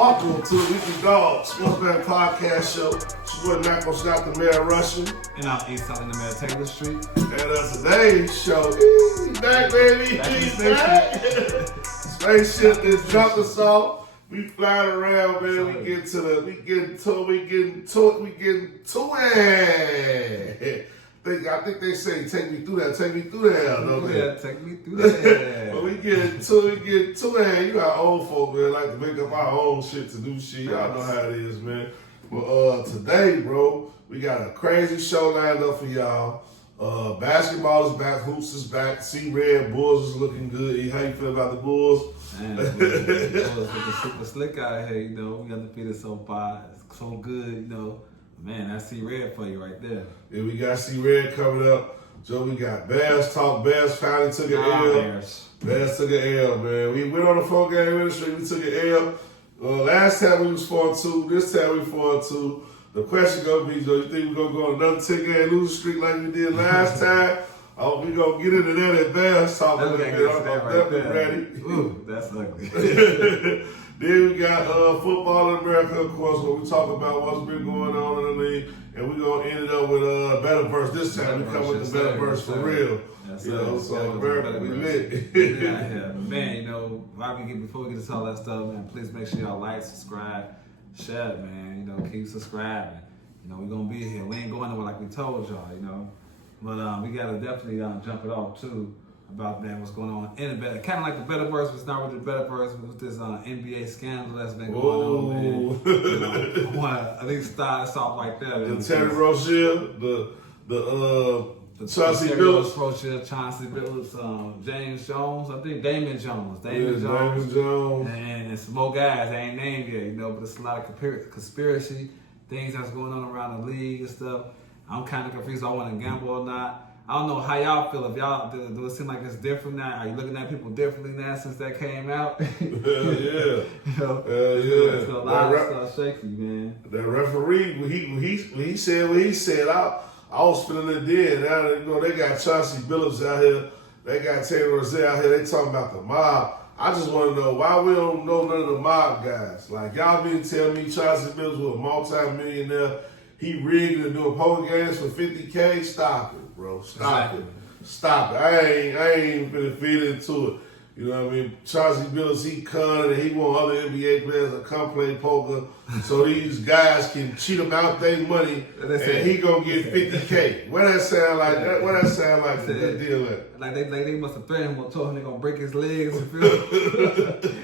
Welcome to the Weekly Dog Sportsman Podcast Show. It's your boy Malcolm Scott, the Mayor Russian. And I'm East Salim, the Mayor Taylor Street. And today's show, he's back, baby. He's back. Spaceship is jumping us off. We flying around, man. We getting to it. I think they say, take me through that, don't they? Yeah, take me through that. But we get to it. You got old folk, man, like to make up our own shit to do shit. Y'all know how it is, man. But today, bro, we got a crazy show lined up for y'all. Basketball is back, hoops is back, C-Red, Bulls is looking good. How you feel about the Bulls? Man, the Bulls looking super slick out here, you know. We undefeated so far. It's so good, you know. Man, that's C-Red for you right there. Yeah, we got C-Red coming up. Joe, we got Bears talk. Bears finally took an L. Bears took an L, man. We went on a 4-game winning streak. We took an L. Last time we was 4-2. This time we 4-2. The question gonna be, Joe, you think we're gonna go on another 10-game losing streak like we did last time? Oh, we gonna get into that at Bears talk a little bit. I'm definitely ready. Ooh, that's ugly. Then we got football in America, of course, where we talk about what's been going on in the league, and we're gonna end it up with bettor. This time we come with the bettor for real. Yes, you know, so America, we lit. Yeah, man, you know, before we get to all that stuff, man, please make sure y'all like, subscribe, share it, man. You know, keep subscribing. You know, we're gonna be here. We ain't going nowhere like we told y'all, you know. But we gotta definitely jump it off too about that, what's going on in the better. Kind of like the bettorverse, but it's not really the bettorverse with this NBA scandal that's been going on, man. You know, I want to at least start us off like that. The Terry Rozier, the Chauncey Billups. Chauncey Billups, James Jones, I think Damon Jones. Damon Jones. And some more guys I ain't named yet, you know, but it's a lot of conspiracy things that's going on around the league and stuff. I'm kind of confused. I want to gamble or not. I don't know how y'all feel. If y'all do it seem like it's different now? Are you looking at people differently now since that came out? Yeah. You know, it's a lot of stuff shaky, man. The referee, when he said what he said, I was feeling it then. Now, you know, they got Chauncey Billups out here. They got Terry Rozier out here. They talking about the mob. I just want to know why we don't know none of the mob guys. Like, y'all been telling me Chauncey Billups was a multi-millionaire. He rigged and doing poker games for $50K. Stop it, bro. Stop it. I ain't finna feed into it. You know what I mean? Chauncey Billups, he cunning and he want other NBA players to come play poker so these guys can cheat him out their money and he gonna get $50K. What that sound like? That deal like they must have threatened him or told him they gonna break his legs.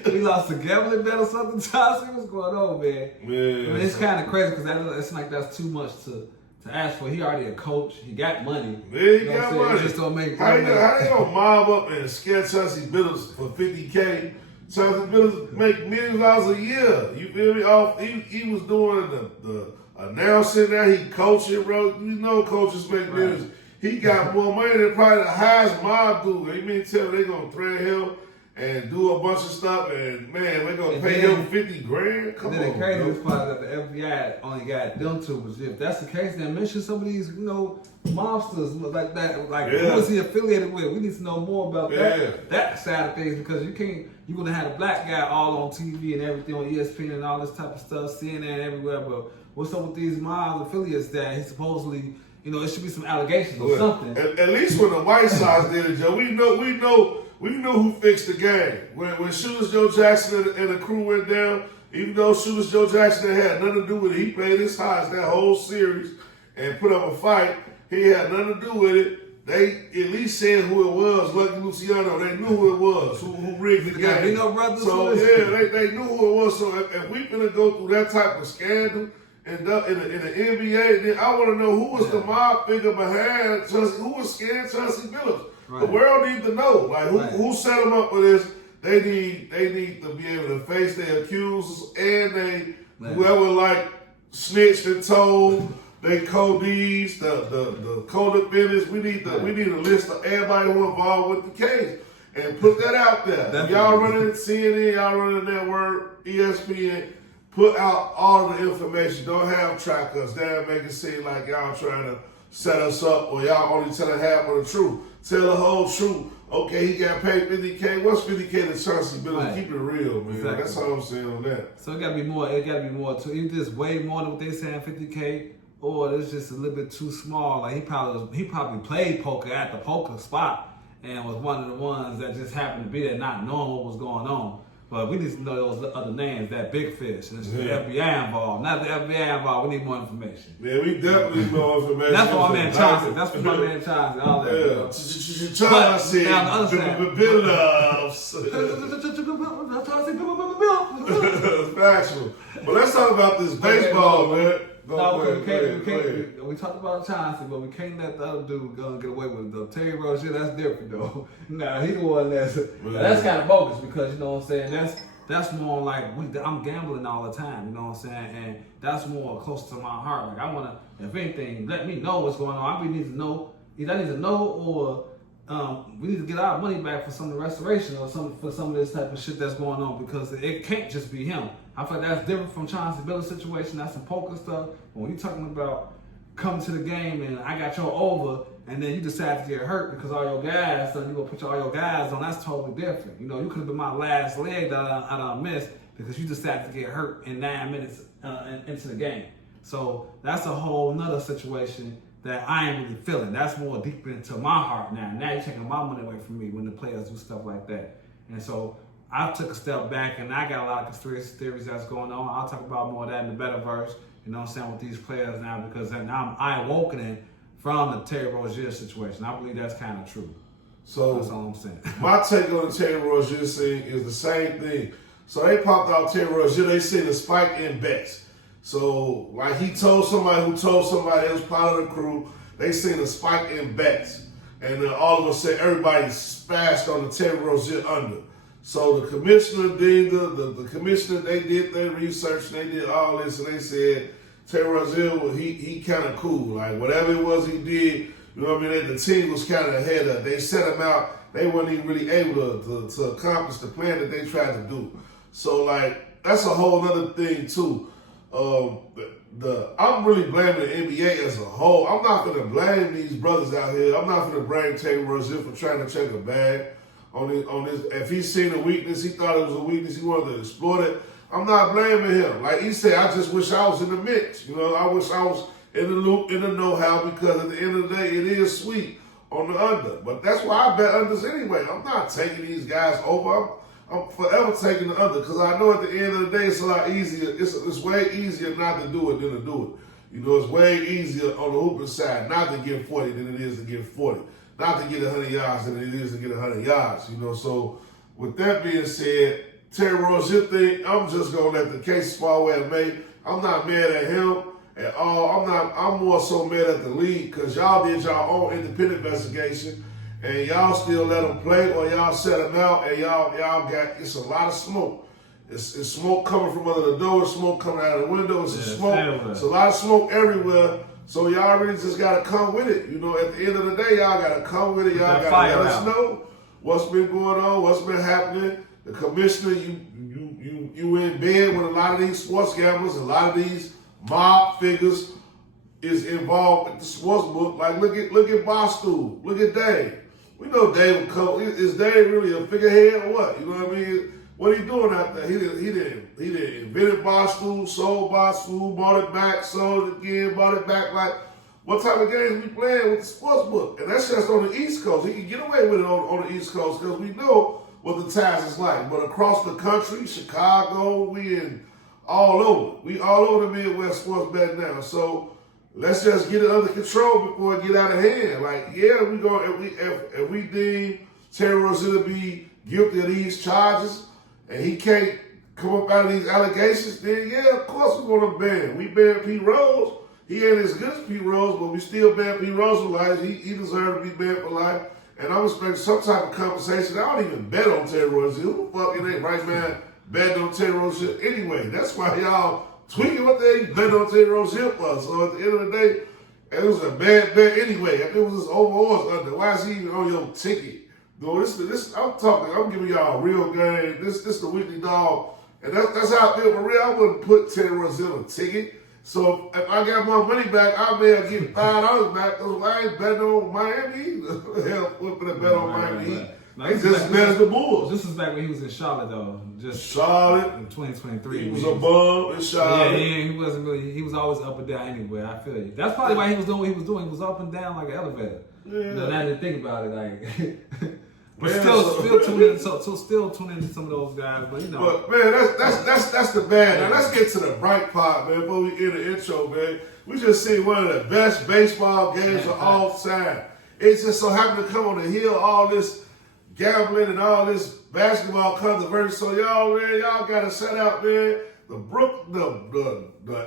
He lost a gambling bet or something. Chauncey, what's going on, man? I mean, it's kind of crazy because it's like that's too much to ask for. He already a coach. He got money. Yeah, he got money. He just don't make how they gonna mob up and scare Chauncey Billups for $50K? Chauncey Billups make millions of dollars a year. You feel me? He was doing the announcing that he coaching, bro. You know coaches make millions. He got more money than probably the highest mob dude. You mean tell me they gonna threaten him and do a bunch of stuff, and man, we're gonna pay him $50,000. Come on, the craziest part that the FBI only got them to was if that's the case, then mention some of these, you know, mobsters like that. Like who is he affiliated with? We need to know more about that side of things because you're gonna have a black guy all on TV and everything on ESPN and all this type of stuff, CNN everywhere. But what's up with these mob affiliates that he supposedly, you know, it should be some allegations or something. At least when the White Sox did it, Joe, we know who fixed the game. When Shooters Joe Jackson and the crew went down, even though Shooters Joe Jackson had nothing to do with it, he played his highest that whole series and put up a fight. He had nothing to do with it. They at least said who it was, Lucky Luciano. They knew who it was, who rigged the game. So they knew who it was. So if we gonna go through that type of scandal in the NBA, then I want to know who was the mob figure behind Chauncey, who was scaring Chauncey Billups. Right. The world needs to know, like who set them up for this. They need to be able to face their accusers and whoever like snitched and told they codees, the co-defendants. We need a list of everybody who involved with the case and put that out there. Definitely. Y'all running CNN, y'all running the network, ESPN. Put out all the information. Don't have trackers. Damn, make it seem like y'all trying to set us up, or y'all only telling half of the truth. Tell the whole truth. Okay, he got paid $50K. What's $50K to Chauncey Billups? Right. Keep it real, man. Exactly. That's all I'm saying on that. So it gotta be more. It gotta be more. Too. Either just way more than what they saying 50K, or it's just a little bit too small. Like he probably played poker at the poker spot and was one of the ones that just happened to be there, not knowing what was going on. But we need to know those other names, that big fish, and it's the FBI involved. Not the FBI involved. We need more information. Yeah, we definitely need more information. That's what my man Chauncey. That's what my man Chauncey. All that. Yeah, Chauncey Billups. Factual. But let's talk about this baseball, man. We talked about Chauncey, but we can't let the other dude go and get away with it, though. Terry Rozier, that's different, though. Nah, he the one that's kind of bogus because, you know what I'm saying, that's more like, I'm gambling all the time, you know what I'm saying, and that's more close to my heart. Like, I want to, if anything, let me know what's going on. I need to know, either I need to know or we need to get our money back for some of the restoration or for some of this type of shit that's going on because it can't just be him. I feel like that's different from Chauncey Billups' situation. That's some poker stuff. But when you're talking about coming to the game and I got your over and then you decide to get hurt because all your guys, so you're going to put all your guys on, that's totally different. You know, you could have been my last leg that I missed because you decided to get hurt in 9 minutes into the game. So that's a whole nother situation that I ain't really feeling. That's more deep into my heart now. Now you're taking my money away from me when the players do stuff like that. And so I took a step back and I got a lot of conspiracy theories that's going on. I'll talk about more of that in the betterverse, you know what I'm saying, with these players now because now I'm awokening from the Terry Rozier situation. I believe that's kind of true. So that's all I'm saying. My take on the Terry Rozier thing is the same thing. So they popped out Terry Rozier, they seen a spike in bets. So, like he told somebody who told somebody else part of the crew, they seen a spike in bets. And then all of a sudden, everybody spashed on the Terry Rozier under. So the commissioner did, the commissioner, they did their research, they did all this, and they said, Terry Rozier, he kind of cool. Like, whatever it was he did, you know what I mean, the team was kind of ahead of it. They set him out, they weren't even really able to accomplish the plan that they tried to do. So, like, that's a whole other thing, too. I'm really blaming the NBA as a whole. I'm not going to blame these brothers out here. I'm not going to blame Terry Rozier for trying to check a bag on this. If he's seen a weakness, he thought it was a weakness, he wanted to exploit it. I'm not blaming him. Like he said, I just wish I was in the mix. You know, I wish I was in the loop, in the know-how, because at the end of the day, it is sweet on the under. But that's why I bet unders anyway. I'm not taking these guys over. I'm forever taking the under because I know at the end of the day it's a lot easier. It's way easier not to do it than to do it. You know, it's way easier on the hooping side not to get 40 than it is to get 40. Not to get 100 yards than it is to get 100 yards. You know, so with that being said, Terry Rozier thing, I'm just gonna let the case fall where it may. I'm not mad at him at all. I'm more so mad at the league because y'all did y'all own independent investigation. And y'all still let them play, or y'all set them out, and y'all got, it's a lot of smoke. It's smoke coming from under the door, it's smoke coming out of the window, it's smoke. It's a lot of smoke everywhere. So y'all really just gotta come with it. You know, at the end of the day, y'all gotta come with it. Y'all gotta let us know what's been going on, what's been happening. The commissioner, you in bed with a lot of these sports gamblers, a lot of these mob figures is involved with the sports book. Like look at Barstool, look at Dave. We know Dave will come. Is Dave really a figurehead or what? You know what I mean? What he doing out there? He didn't invented Barstool, sold Barstool, bought it back, sold it again, bought it back. Like, what type of games we playing with the sports book? And that's just on the East Coast. He can get away with it on the East Coast because we know what the ties is like. But across the country, Chicago, we in all over. We all over the Midwest sports bet now. So let's just get it under control before it get out of hand. Like, yeah, if we deem Terry Rozier to be guilty of these charges and he can't come up out of these allegations, then yeah, of course we're gonna ban him. We banned Pete Rose. He ain't as good as Pete Rose, but we still ban Pete Rose for life. He deserved to be banned for life. And I'm expecting some type of compensation. I don't even bet on Terry Rozier. Who the fuck it ain't right man betting on Terry Rozier anyway? That's why y'all tweaking what they bet on Terry Rozier for. So at the end of the day, it was a bad bet anyway. If it was just over or under, why is he even on your ticket? No, I'm giving y'all a real game. This the weekly dog. And that's how I feel for real. I wouldn't put Terry Rozier on a ticket. So if I got my money back, I may have get $5 back. Cause I ain't betting on Miami either. Hell, flipping a bet on Miami Heat. They just bet as the Bulls. This was back when he was in Charlotte, though. Just Charlotte in 2023. He was a bum in Charlotte. Yeah, he wasn't really. He was always up and down anyway. I feel you. That's probably why he was doing what he was doing. He was up and down like an elevator. Yeah. You know, now that you think about it, like. But Man, still tune in. So still tune into some of those guys. But you know. But man, that's the bad. Now let's get to the bright part, man. Before we end the intro, man, we just seen one of the best baseball games of all time. It just so happened to come on the heel of all this gambling and all this basketball controversy. So y'all, man, y'all gotta set out, man. The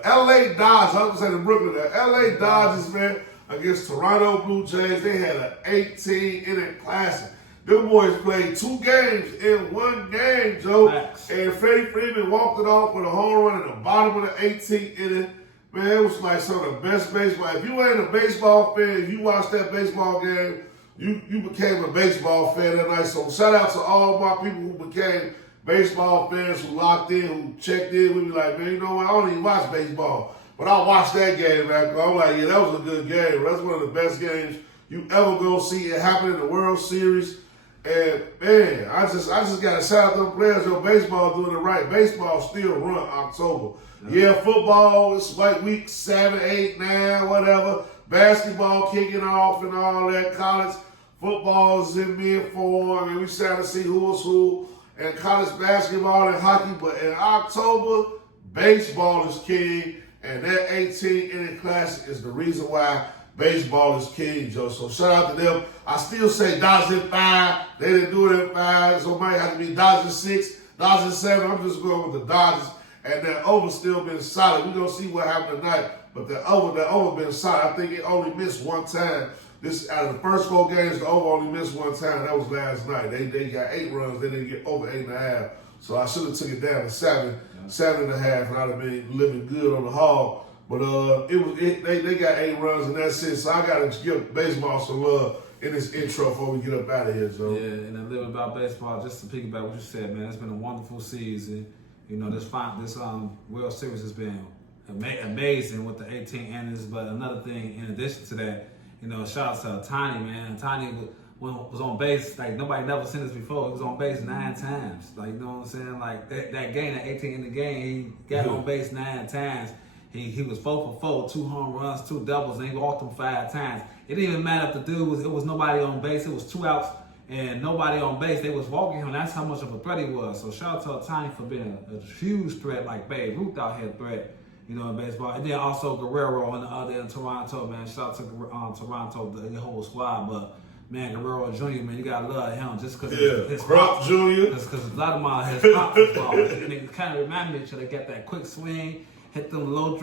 LA Dodgers. I was gonna say the Brooklyn. The LA Dodgers, man, against Toronto Blue Jays. They had an 18-inning classic. Them boys played 2 games in 1 game, Joe. Max. And Freddie Freeman walked it off with a home run in the bottom of the 18th inning. Man, it was like some of the best baseball. If you ain't a baseball fan, if you watched that baseball game, you became a baseball fan that night. So shout out to all my people who became baseball fans, who locked in, who checked in with me like, man, you know what, I don't even watch baseball. But I watched that game, man. I'm like, yeah, that was a good game. That's one of the best games you ever gonna see. It happen in the World Series. And man, I just gotta shout out them players. Yo, baseball doing it right. Baseball still run October. Yeah, football it's like week 7, 8, 9, whatever. Basketball kicking off and all that. College football is in mid-form, and we starting to see who's who. And college basketball and hockey, but in October, baseball is king, and that 18-inning classic is the reason why baseball is king, Joe. So shout out to them. I still say Dodgers in 5. They didn't do it in 5, so it might have to be Dodgers in 6, Dodgers in 7. I'm just going with the Dodgers. And that over still been solid. We're going to see what happened tonight. But the over been solid. I think it only missed 1 time. This out of the first 4 games, the over only missed 1 time. That was last night. They got 8 runs. They didn't get over 8.5. So I should have took it down to 7.5, and I'd have been living good on the hog. But they got 8 runs, and that's it. So I got to give baseball some love in this intro before we get up out of here, Joe. Yeah, and a little about baseball, just to piggyback what you said, man. It's been a wonderful season. You know, this World Series has been amazing with the 18 innings. But another thing, in addition to that, you know, shout out to Tiny, man. Tiny was on base like nobody never seen this before. He was on base 9 times. Like, you know what I'm saying? Like that game, that 18 inning game, he got on base 9 times. He was 4 for 4, 2 home runs, 2 doubles, and he walked him 5 times. It didn't even matter if the dude it was nobody on base. It was 2 outs and nobody on base. They was walking him. That's how much of a threat he was. So shout out to Tiny for being a huge threat, like Babe Ruth out here threat, you know, in baseball. And then also Guerrero on the other in Toronto, man. Shout out to Toronto, the whole squad. But man, Guerrero Jr., man, you gotta love him just because his Crop Jr. Because a lot of my his pop football, and it kind of remind me of each other. They got that quick swing. Hit them low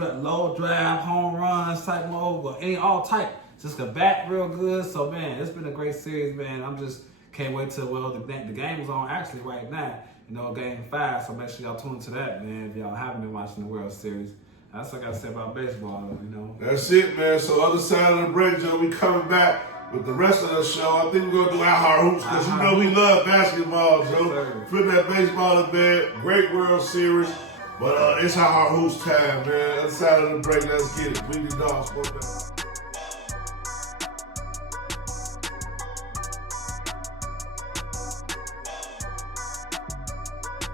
drive, home runs, type over, any all type. Just a bat real good. So man, it's been a great series, man. I'm just can't wait till the game is on actually right now. You know, game 5. So make sure y'all tune into that, man. If y'all haven't been watching the World Series, that's what I gotta say about baseball. You know, that's it, man. So other side of the break, Joe, we coming back with the rest of the show. I think we're gonna do our hoops because you know we love basketball, Joe. Putting that baseball to bed. Great World Series. But it's our hoops time, man. Other side of the break, let's get it. We the dogs,